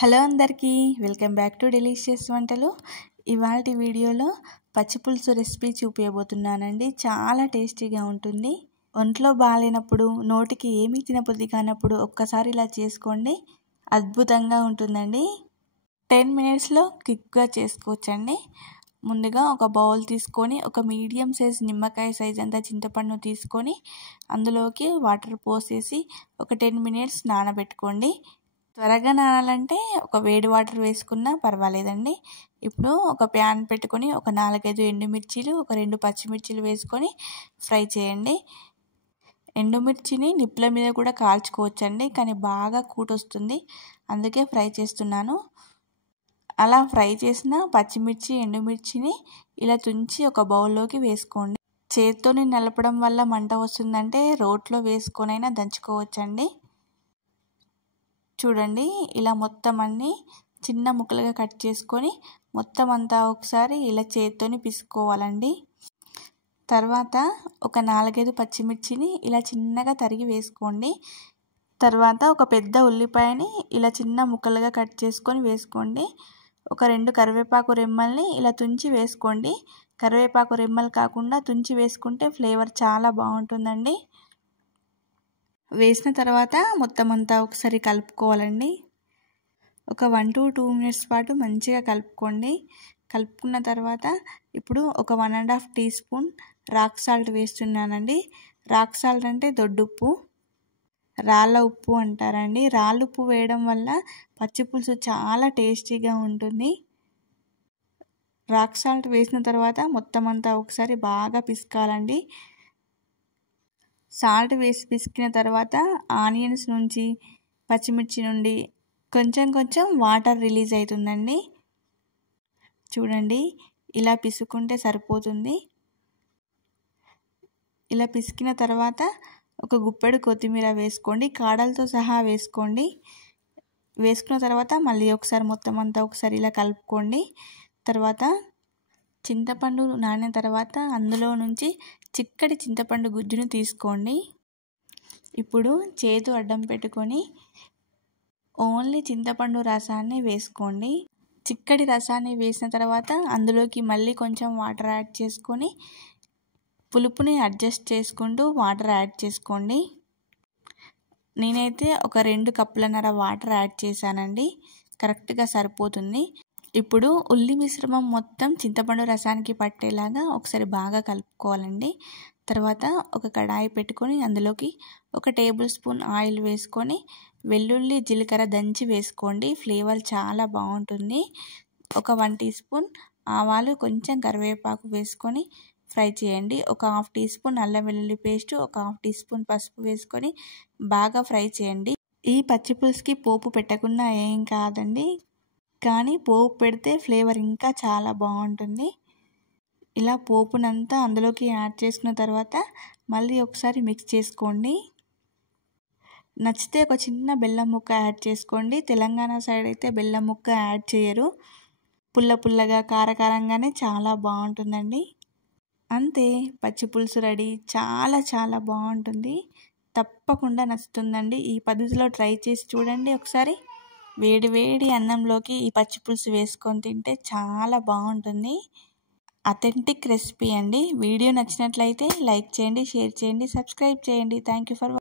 Hello అందరికీ welcome back to delicious వంటలు. ఇవాల్టి వీడియోలో పచ్చిపులుసు రెసిపీ చూపించబోతున్నానండి. చాలా టేస్టీగా ఉంటుంది. ఒంట్లో బాగాలేనప్పుడు, నోటికి ఏమీ తినబుద్ధి కానప్పుడు ఒక్కసారి ఇలా చేసుకోండి, అద్భుతంగా ఉంటుందండి. 10 మినిట్స్లో క్విక్గా చేసుకోవచ్చండి. ముందుగా ఒక బౌల్ తీసుకొని ఒక మీడియం సైజ్ నిమ్మకాయ సైజ్ అంతా చింతపండు తీసుకొని అందులోకి వాటర్ పోసేసి ఒక 10 మినిట్స్ నానబెట్టుకోండి. త్వరగా నానాలంటే ఒక వేడి వాటర్ వేసుకున్నా పర్వాలేదండి. ఇప్పుడు ఒక ప్యాన్ పెట్టుకొని ఒక 4-5 ఎండుమిర్చీలు, ఒక 2 పచ్చిమిర్చీలు వేసుకొని ఫ్రై చేయండి. ఎండుమిర్చిని నిప్పుల మీద కూడా కాల్చుకోవచ్చండి, కానీ బాగా కూటొస్తుంది, అందుకే ఫ్రై చేస్తున్నాను. అలా ఫ్రై చేసిన పచ్చిమిర్చి, ఎండుమిర్చిని ఇలా తుంచి ఒక బౌల్లోకి వేసుకోండి. చేత్తోని నలపడం వల్ల మంట వస్తుందంటే రోట్లో వేసుకొనైనా దంచుకోవచ్చండి. చూడండి, ఇలా మొత్తం అన్నీ చిన్న ముక్కలుగా కట్ చేసుకొని మొత్తం అంతా ఒకసారి ఇలా చేత్తోని పిసుకోవాలండి. తర్వాత ఒక 4-5 పచ్చిమిర్చిని ఇలా చిన్నగా తరిగి వేసుకోండి. తర్వాత ఒక పెద్ద ఉల్లిపాయని ఇలా చిన్న ముక్కలుగా కట్ చేసుకొని వేసుకోండి. ఒక 2 కరివేపాకు రెమ్మల్ని ఇలా తుంచి వేసుకోండి. కరివేపాకు రెమ్మలు కాకుండా తుంచి వేసుకుంటే ఫ్లేవర్ చాలా బాగుంటుందండి. వేసిన తర్వాత మొత్తం అంతా ఒకసారి కలుపుకోవాలండి. ఒక 1 to 2 మినిట్స్ పాటు మంచిగా కలుపుకోండి. కలుపుకున్న తర్వాత ఇప్పుడు ఒక 1.5 టీ స్పూన్ రాక్ సాల్ట్ వేస్తున్నానండి. రాక్ సాల్ట్ అంటే దొడ్డుప్పు, రాళ్ళ ఉప్పు అంటారండి. రాళ్ళ ఉప్పు వేయడం వల్ల పచ్చిపులుసు చాలా టేస్టీగా ఉంటుంది. రాక్ సాల్ట్ వేసిన తర్వాత మొత్తం అంతా ఒకసారి బాగా పిసకాలండి. సాల్ట్ వేసి పిసికిన తర్వాత ఆనియన్స్ నుంచి, పచ్చిమిర్చి నుండి కొంచెం కొంచెం వాటర్ రిలీజ్ అవుతుందండి. చూడండి, ఇలా పిసుకుంటే సరిపోతుంది. ఇలా పిసికిన తర్వాత ఒక గుప్పెడు కొత్తిమీర వేసుకోండి, కాడలతో సహా వేసుకోండి. వేసుకున్న తర్వాత మళ్ళీ ఒకసారి మొత్తం అంతా ఒకసారి ఇలా కలుపుకోండి. తర్వాత చింతపండు నానిన తర్వాత అందులో నుంచి చిక్కటి చింతపండు గుజ్జును తీసుకోండి. ఇప్పుడు చేతు అడ్డం పెట్టుకొని ఓన్లీ చింతపండు రసాన్ని వేసుకోండి. చిక్కటి రసాన్ని వేసిన తర్వాత అందులోకి మళ్ళీ కొంచెం వాటర్ యాడ్ చేసుకొని పులుపుని అడ్జస్ట్ చేసుకుంటూ వాటర్ యాడ్ చేసుకోండి. నేనైతే ఒక 2 కప్పులన్నర వాటర్ యాడ్ చేశానండి, కరెక్ట్గా సరిపోతుంది. ఇప్పుడు ఉల్లి మిశ్రమం మొత్తం చింతపండు రసానికి పట్టేలాగా ఒకసారి బాగా కలుపుకోవాలండి. తర్వాత ఒక కడాయి పెట్టుకొని అందులోకి ఒక టేబుల్ స్పూన్ ఆయిల్ వేసుకొని వెల్లుల్లి, జీలకర్ర దంచి వేసుకోండి, ఫ్లేవర్ చాలా బాగుంటుంది. ఒక 1 టీ స్పూన్ ఆవాలు, కొంచెం కరివేపాకు వేసుకొని ఫ్రై చేయండి. ఒక 1/2 టీ స్పూన్ అల్లం వెల్లుల్లి పేస్ట్, ఒక 1/2 టీ స్పూన్ పసుపు వేసుకొని బాగా ఫ్రై చేయండి. ఈ పచ్చిపులుసుకి పోపు పెట్టకుండా ఏం కాదండి, కానీ పోపు పెడితే ఫ్లేవర్ ఇంకా చాలా బాగుంటుంది. ఇలా పోపునంతా అందులోకి యాడ్ చేసుకున్న తర్వాత మళ్ళీ ఒకసారి మిక్స్ చేసుకోండి. నచ్చితే ఒక చిన్న బెల్లం ముక్క యాడ్ చేసుకోండి. తెలంగాణ సైడ్ అయితే బెల్లం ముక్క యాడ్ చేయరు. పుల్ల పుల్లగా కారకారంగానే చాలా బాగుంటుందండి. అంతే, పచ్చిపులుసు రెడీ. చాలా చాలా బాగుంటుంది, తప్పకుండా నచ్చుతుందండి. ఈ పద్ధతిలో ట్రై చేసి చూడండి ఒకసారి. వేడి వేడి అన్నంలోకి ఈ పచ్చిపులుసు వేసుకొని తింటే చాలా బాగుంటుంది. అథెంటిక్ రెసిపీ అండి. వీడియో నచ్చినట్లయితే లైక్ చేయండి, షేర్ చేయండి, సబ్స్క్రైబ్ చేయండి. Thank you for